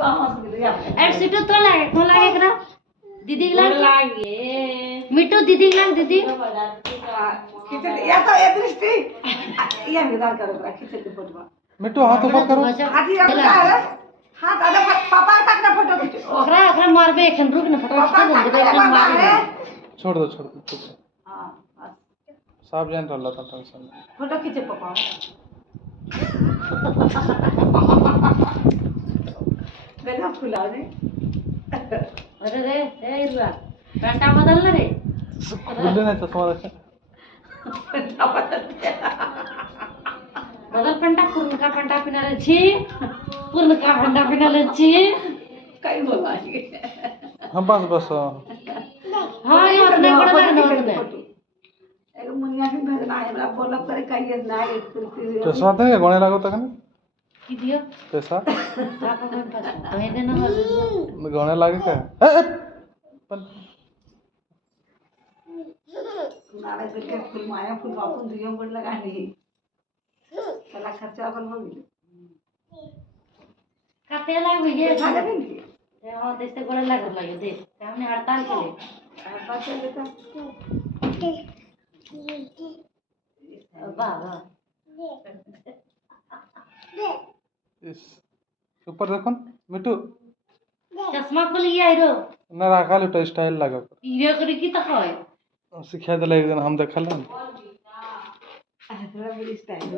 add सीटो तो लागे कौन लागे करा दीदी लागे मिट्टू दीदी लाग दीदी या तो ये दृष्टि या निदान करो खींचते फोटो मिट्टू हाथ ऊपर करो हाथ ही रखता है हाथ आधा पापा तक ना फोटो खींचो ओकरा ओकरा मारबे एखन रुक न फोटो खींच दे एखन मारबे छोड़ दो हां साफ जान रहला था टेंशन फोटो खींचे पापा देखा फुला ने अरे रे ए इरुआ पैंटा बदल ना रे बोलले नाही चष्मा बदल पैंटा पूर्ण का पैंटा पिनाले छी पूर्ण का पैंटा पिनाले छी काही बोला हां बस हां ये अपने पड़ ना एक मुनिया की भेजना है हमरा बोला करे कहिए ना एक चष्मा दे गणे लागो तक की दियो पैसा पापा में पैसा कहे देना गणे लागे का पण नाले से फुल माया फुल बापून दियो बोल लगा नहीं चला खर्चा अपन हो गई काते लाग ये खाने दिन की हां देसे गोले लाग लगे दे हमने हड़ताल के लिए बात है बेटा बाबा इस ऊपर देखो मिट्टू चश्मा खोल गया हीरो ना राखा लुटा स्टाइल लगा हीरो करी की तक है सिखा दिला एक दिन हम देखल थोड़ा बड़ी स्टाइल